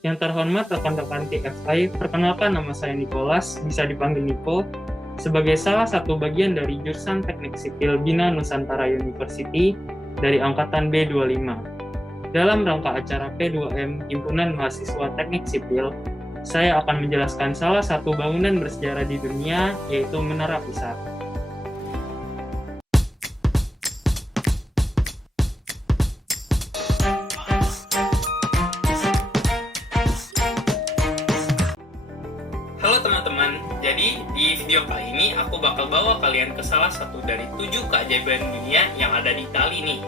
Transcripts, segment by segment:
Yang terhormat rekan-rekan TFI, perkenalkan nama saya Nicholas, bisa dipanggil Niko, sebagai salah satu bagian dari jurusan Teknik Sipil Bina Nusantara University dari Angkatan B25. Dalam rangka acara P2M Himpunan Mahasiswa Teknik Sipil, saya akan menjelaskan salah satu bangunan bersejarah di dunia, yaitu Menara Pisa. Halo teman-teman, jadi di video kali ini aku bakal bawa kalian ke salah satu dari 7 keajaiban dunia yang ada di Itali nih.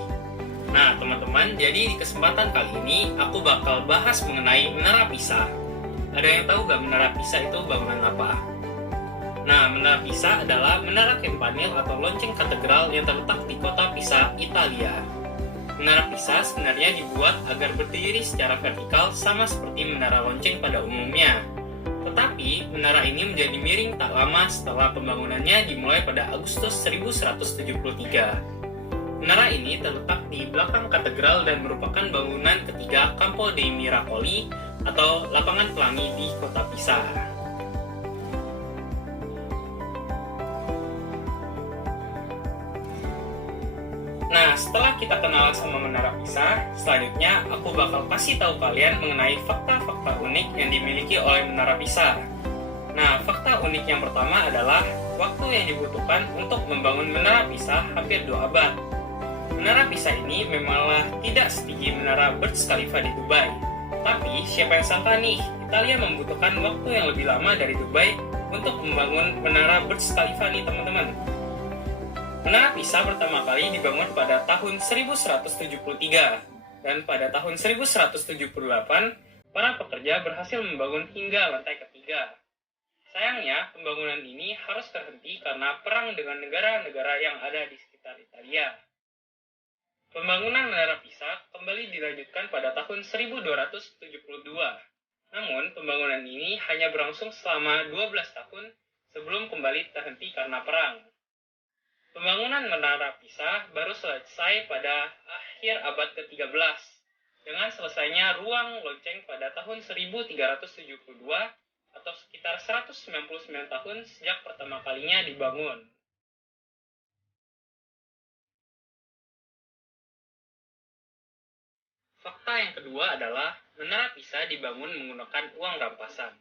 Nah teman-teman, jadi di kesempatan kali ini aku bakal bahas mengenai Menara Pisa. Ada yang tahu gak Menara Pisa itu bangunan apa? Nah, Menara Pisa adalah menara campanile atau lonceng katedral yang terletak di kota Pisa, Italia. Menara Pisa sebenarnya dibuat agar berdiri secara vertikal sama seperti menara lonceng pada umumnya. Tetapi, menara ini menjadi miring tak lama setelah pembangunannya dimulai pada Agustus 1173. Menara ini terletak di belakang katedral dan merupakan bangunan ketiga Campo dei Miracoli atau lapangan pelangi di kota Pisa. Nah, setelah kita kenal sama Menara Pisa, selanjutnya aku bakal kasih tahu kalian mengenai fakta-fakta unik yang dimiliki oleh Menara Pisa. Nah, fakta unik yang pertama adalah waktu yang dibutuhkan untuk membangun Menara Pisa hampir 2 abad. Menara Pisa ini memanglah tidak setinggi Menara Burj Khalifa di Dubai. Tapi, siapa yang sangka nih, Italia membutuhkan waktu yang lebih lama dari Dubai untuk membangun Menara Burj Khalifa nih teman-teman. Menara Pisa pertama kali dibangun pada tahun 1173, dan pada tahun 1178, para pekerja berhasil membangun hingga lantai ketiga. Sayangnya, pembangunan ini harus terhenti karena perang dengan negara-negara yang ada di sekitar Italia. Pembangunan Menara Pisa kembali dilanjutkan pada tahun 1272. Namun, pembangunan ini hanya berlangsung selama 12 tahun sebelum kembali terhenti karena perang. Pembangunan Menara Pisa baru selesai pada akhir abad ke-13, dengan selesainya ruang lonceng pada tahun 1372 atau sekitar 199 tahun sejak pertama kalinya dibangun. Fakta yang kedua adalah Menara Pisa dibangun menggunakan uang rampasan.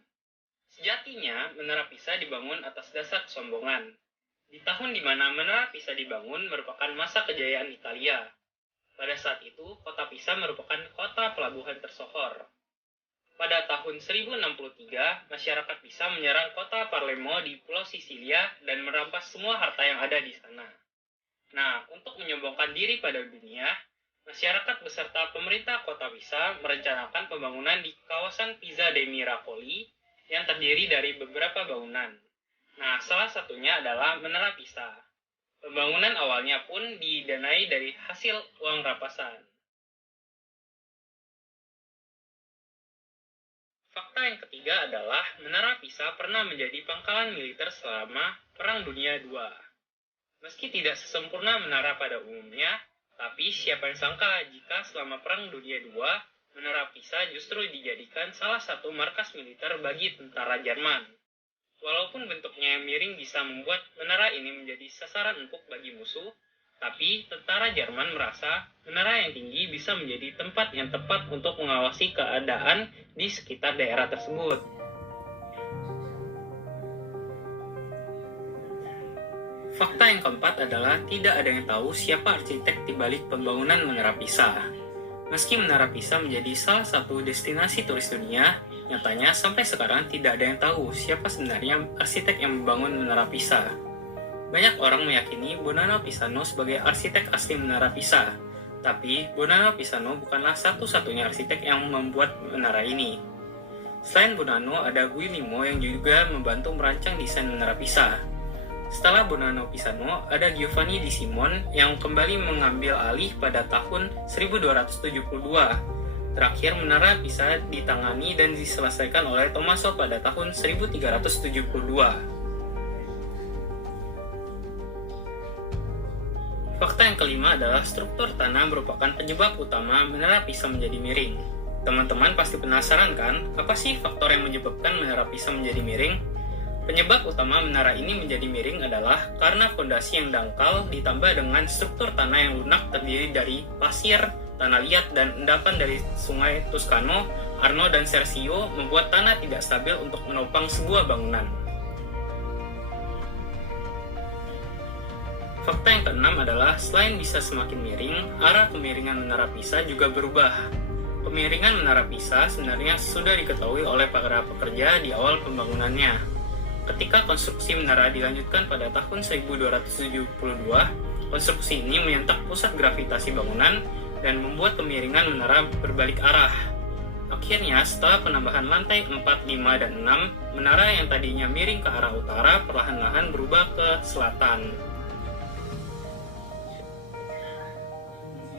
Sejatinya, Menara Pisa dibangun atas dasar kesombongan. Di tahun di mana Menara Pisa dibangun merupakan masa kejayaan Italia. Pada saat itu, kota Pisa merupakan kota pelabuhan tersohor. Pada tahun 1063, masyarakat Pisa menyerang kota Palermo di Pulau Sisilia dan merampas semua harta yang ada di sana. Nah, untuk menyombongkan diri pada dunia, masyarakat beserta pemerintah kota Pisa merencanakan pembangunan di kawasan Piazza dei Miracoli yang terdiri dari beberapa bangunan. Nah, salah satunya adalah Menara Pisa. Pembangunan awalnya pun didanai dari hasil uang rampasan. Fakta yang ketiga adalah Menara Pisa pernah menjadi pangkalan militer selama Perang Dunia II. Meski tidak sesempurna menara pada umumnya, tapi siapa yang sangka jika selama Perang Dunia II, Menara Pisa justru dijadikan salah satu markas militer bagi tentara Jerman. Walaupun bentuknya yang miring bisa membuat menara ini menjadi sasaran empuk bagi musuh, tapi tentara Jerman merasa menara yang tinggi bisa menjadi tempat yang tepat untuk mengawasi keadaan di sekitar daerah tersebut. Fakta yang keempat adalah tidak ada yang tahu siapa arsitek di balik pembangunan Menara Pisa. Meski Menara Pisa menjadi salah satu destinasi turis dunia, nyatanya sampai sekarang tidak ada yang tahu siapa sebenarnya arsitek yang membangun Menara Pisa. Banyak orang meyakini Bonanno Pisano sebagai arsitek asli Menara Pisa, tapi Bonanno Pisano bukanlah satu-satunya arsitek yang membuat menara ini. Selain Bonanno, ada Guillermo yang juga membantu merancang desain Menara Pisa. Setelah Bonanno Pisano, ada Giovanni di Simon yang kembali mengambil alih pada tahun 1272. Terakhir, menara Pisa ditangani dan diselesaikan oleh Tommaso pada tahun 1372. Fakta yang kelima adalah struktur tanah merupakan penyebab utama Menara Pisa menjadi miring. Teman-teman pasti penasaran kan, apa sih faktor yang menyebabkan menara Pisa menjadi miring? Penyebab utama menara ini menjadi miring adalah karena fondasi yang dangkal ditambah dengan struktur tanah yang lunak terdiri dari pasir, tanah liat, dan endapan dari sungai Tuscano, Arno, dan Sersio membuat tanah tidak stabil untuk menopang sebuah bangunan. Fakta yang keenam adalah selain bisa semakin miring, arah kemiringan menara Pisa juga berubah. Kemiringan menara Pisa sebenarnya sudah diketahui oleh para pekerja di awal pembangunannya. Ketika konstruksi menara dilanjutkan pada tahun 1272, konstruksi ini menyentak pusat gravitasi bangunan dan membuat kemiringan menara berbalik arah. Akhirnya, setelah penambahan lantai 4, 5, dan 6, menara yang tadinya miring ke arah utara perlahan-lahan berubah ke selatan.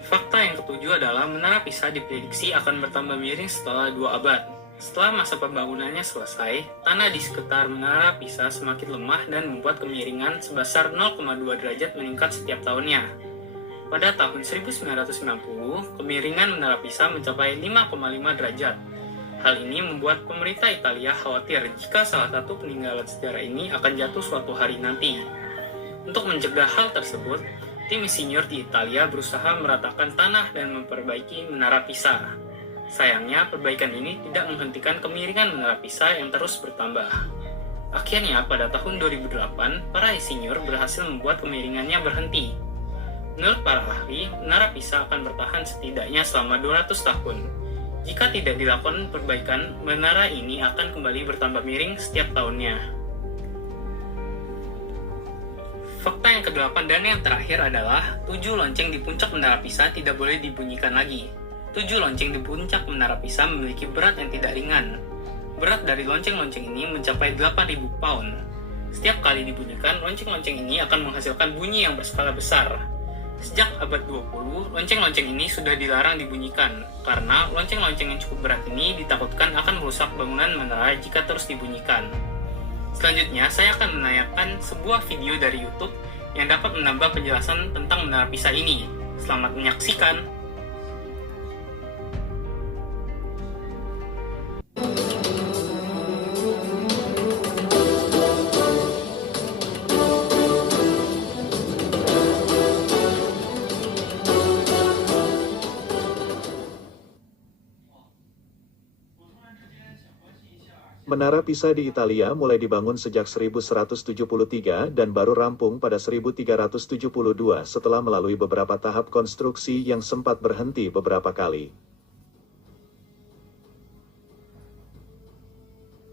Fakta yang ketujuh adalah menara Pisa diprediksi akan bertambah miring setelah 2 abad. Setelah masa pembangunannya selesai, tanah di sekitar menara Pisa semakin lemah dan membuat kemiringan sebesar 0,2 derajat meningkat setiap tahunnya. Pada tahun 1990, kemiringan menara Pisa mencapai 5,5 derajat. Hal ini membuat pemerintah Italia khawatir jika salah satu peninggalan sejarah ini akan jatuh suatu hari nanti. Untuk mencegah hal tersebut, tim insinyur di Italia berusaha meratakan tanah dan memperbaiki menara Pisa. Sayangnya, perbaikan ini tidak menghentikan kemiringan menara Pisa yang terus bertambah. Akhirnya, pada tahun 2008, para insinyur berhasil membuat kemiringannya berhenti. Menurut para ahli, menara Pisa akan bertahan setidaknya selama 200 tahun. Jika tidak dilakukan perbaikan, menara ini akan kembali bertambah miring setiap tahunnya. Fakta yang ke-8 dan yang terakhir adalah 7 lonceng di puncak menara Pisa tidak boleh dibunyikan lagi. 7 lonceng di puncak menara Pisa memiliki berat yang tidak ringan. Berat dari lonceng-lonceng ini mencapai 8.000 pound. Setiap kali dibunyikan, lonceng-lonceng ini akan menghasilkan bunyi yang berskala besar. Sejak abad 20, lonceng-lonceng ini sudah dilarang dibunyikan, karena lonceng-lonceng yang cukup berat ini ditakutkan akan merusak bangunan menara jika terus dibunyikan. Selanjutnya, saya akan menayangkan sebuah video dari YouTube yang dapat menambah penjelasan tentang menara Pisa ini. Selamat menyaksikan! Menara Pisa di Italia mulai dibangun sejak 1173 dan baru rampung pada 1372 setelah melalui beberapa tahap konstruksi yang sempat berhenti beberapa kali.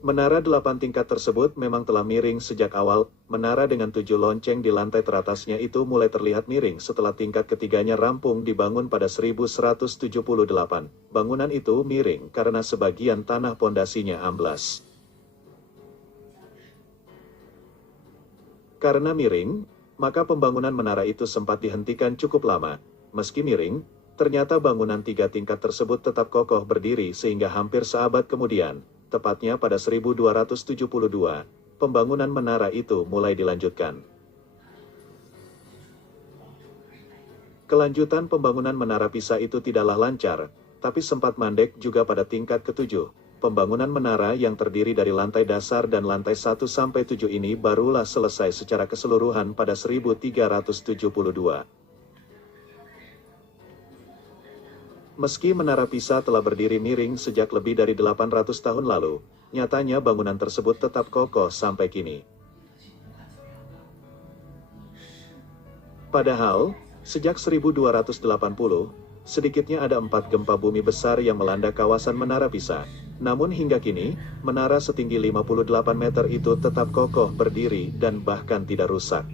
Menara 8 tingkat tersebut memang telah miring sejak awal. Menara dengan 7 lonceng di lantai teratasnya itu mulai terlihat miring setelah tingkat ketiganya rampung dibangun pada 1178. Bangunan itu miring karena sebagian tanah pondasinya amblas. Karena miring, maka pembangunan menara itu sempat dihentikan cukup lama. Meski miring, ternyata bangunan 3 tingkat tersebut tetap kokoh berdiri sehingga hampir seabad kemudian, tepatnya pada 1272, pembangunan menara itu mulai dilanjutkan. Kelanjutan pembangunan menara Pisa itu tidaklah lancar, tapi sempat mandek juga pada tingkat ke-7. Pembangunan menara yang terdiri dari lantai dasar dan lantai 1 sampai 7 ini barulah selesai secara keseluruhan pada 1372. Meski menara Pisa telah berdiri miring sejak lebih dari 800 tahun lalu, nyatanya bangunan tersebut tetap kokoh sampai kini. Padahal, sejak 1280, sedikitnya ada 4 gempa bumi besar yang melanda kawasan Menara Pisa. Namun hingga kini, menara setinggi 58 meter itu tetap kokoh berdiri dan bahkan tidak rusak.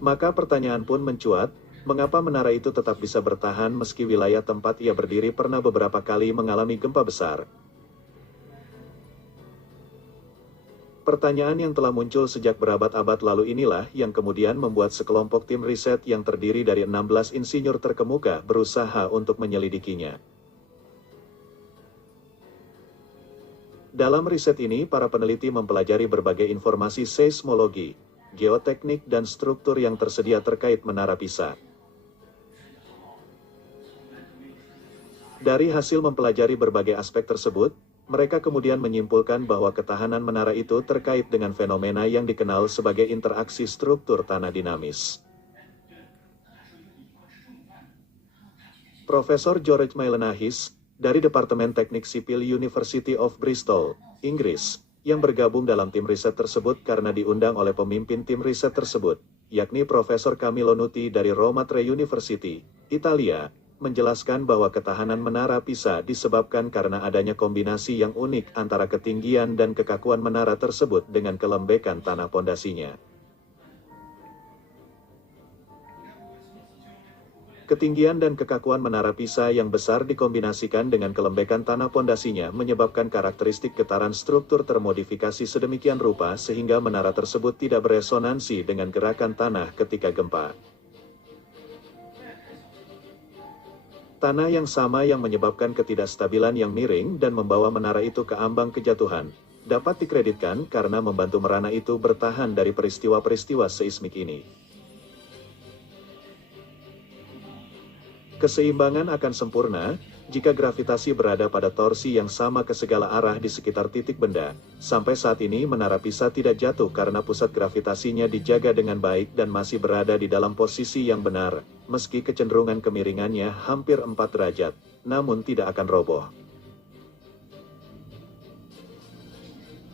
Maka pertanyaan pun mencuat, mengapa menara itu tetap bisa bertahan meski wilayah tempat ia berdiri pernah beberapa kali mengalami gempa besar? Pertanyaan yang telah muncul sejak berabad-abad lalu inilah yang kemudian membuat sekelompok tim riset yang terdiri dari 16 insinyur terkemuka berusaha untuk menyelidikinya. Dalam riset ini, para peneliti mempelajari berbagai informasi seismologi, geoteknik dan struktur yang tersedia terkait Menara Pisa. Dari hasil mempelajari berbagai aspek tersebut, mereka kemudian menyimpulkan bahwa ketahanan menara itu terkait dengan fenomena yang dikenal sebagai interaksi struktur tanah dinamis. Profesor George Mailenahis, dari Departemen Teknik Sipil University of Bristol, Inggris, yang bergabung dalam tim riset tersebut karena diundang oleh pemimpin tim riset tersebut, yakni Profesor Camillo Nuti dari Roma Tre University, Italia, menjelaskan bahwa ketahanan menara Pisa disebabkan karena adanya kombinasi yang unik antara ketinggian dan kekakuan menara tersebut dengan kelembekan tanah pondasinya. Ketinggian dan kekakuan menara Pisa yang besar dikombinasikan dengan kelembekan tanah pondasinya menyebabkan karakteristik getaran struktur termodifikasi sedemikian rupa sehingga menara tersebut tidak beresonansi dengan gerakan tanah ketika gempa. Tanah yang sama yang menyebabkan ketidakstabilan yang miring dan membawa menara itu ke ambang kejatuhan, dapat dikreditkan karena membantu merana itu bertahan dari peristiwa-peristiwa seismik ini. Keseimbangan akan sempurna jika gravitasi berada pada torsi yang sama ke segala arah di sekitar titik benda. Sampai saat ini menara Pisa tidak jatuh karena pusat gravitasinya dijaga dengan baik dan masih berada di dalam posisi yang benar, meski kecenderungan kemiringannya hampir 4 derajat, namun tidak akan roboh.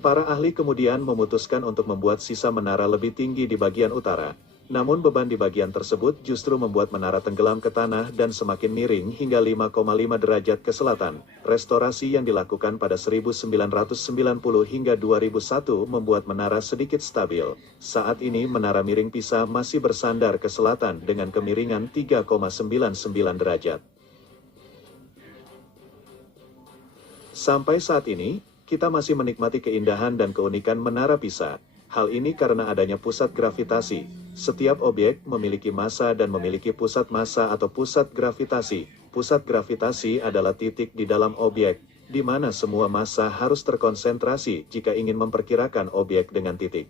Para ahli kemudian memutuskan untuk membuat sisa menara lebih tinggi di bagian utara. Namun beban di bagian tersebut justru membuat menara tenggelam ke tanah dan semakin miring hingga 5,5 derajat ke selatan. Restorasi yang dilakukan pada 1990 hingga 2001 membuat menara sedikit stabil. Saat ini menara miring Pisa masih bersandar ke selatan dengan kemiringan 3,99 derajat. Sampai saat ini, kita masih menikmati keindahan dan keunikan menara Pisa. Hal ini karena adanya pusat gravitasi. Setiap objek memiliki massa dan memiliki pusat massa atau pusat gravitasi. Pusat gravitasi adalah titik di dalam objek, di mana semua massa harus terkonsentrasi jika ingin memperkirakan objek dengan titik.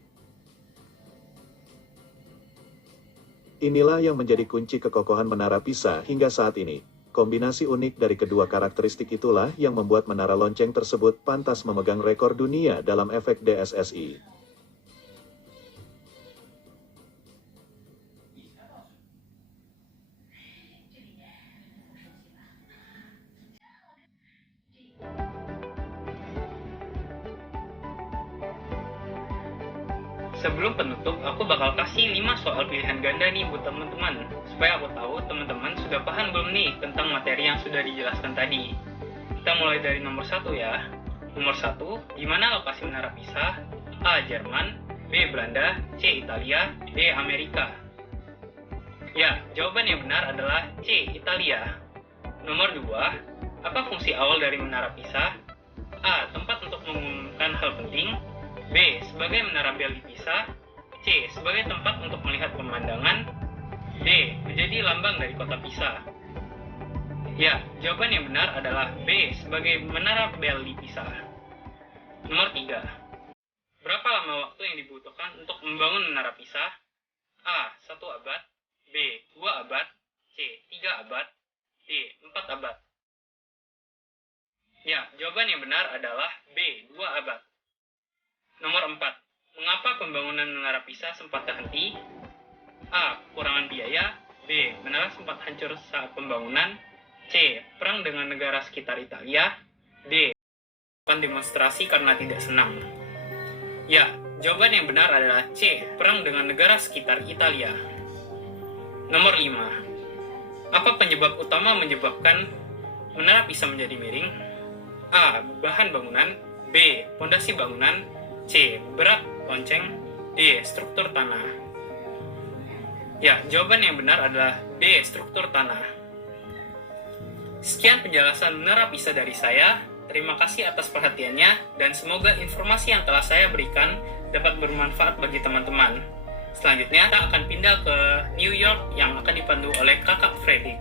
Inilah yang menjadi kunci kekokohan menara Pisa hingga saat ini. Kombinasi unik dari kedua karakteristik itulah yang membuat menara lonceng tersebut pantas memegang rekor dunia dalam efek DSSI. Sebelum penutup, aku bakal kasih 5 soal pilihan ganda nih buat teman-teman, supaya aku tahu teman-teman sudah paham belum nih tentang materi yang sudah dijelaskan tadi. Kita mulai dari nomor 1 ya. Nomor 1, di mana lokasi menara Pisa? A. Jerman, B. Belanda, C. Italia, D. Amerika. Ya, jawaban yang benar adalah C. Italia. Nomor 2, apa fungsi awal dari menara Pisa? A. Tempat untuk mengumumkan hal penting, B. Sebagai menara bel di Pisa, C. Sebagai tempat untuk melihat pemandangan, D. Menjadi lambang dari kota Pisa. Ya, jawaban yang benar adalah B. Sebagai menara bel di Pisa. Nomor 3. Berapa lama waktu yang dibutuhkan untuk membangun menara Pisa? A. 1 abad, B. 2 abad, C. 3 abad, D. 4 abad. Ya, jawaban yang benar adalah B. 2 abad. Nomor 4. Mengapa pembangunan menara Pisa sempat terhenti? A. Kekurangan biaya, B. Menara sempat hancur saat pembangunan, C. Perang dengan negara sekitar Italia, D. Demonstrasi karena tidak senang. Ya, jawaban yang benar adalah C. Perang dengan negara sekitar Italia. Nomor 5. Apa penyebab utama menyebabkan menara Pisa menjadi miring? A. Bahan bangunan, B. Pondasi bangunan, C. Berat lonceng, D. Struktur tanah. Ya, jawaban yang benar adalah D. Struktur tanah. Sekian penjelasan menara Pisa dari saya. Terima kasih atas perhatiannya dan semoga informasi yang telah saya berikan dapat bermanfaat bagi teman-teman. Selanjutnya kita akan pindah ke New York yang akan dipandu oleh Kakak Freddy.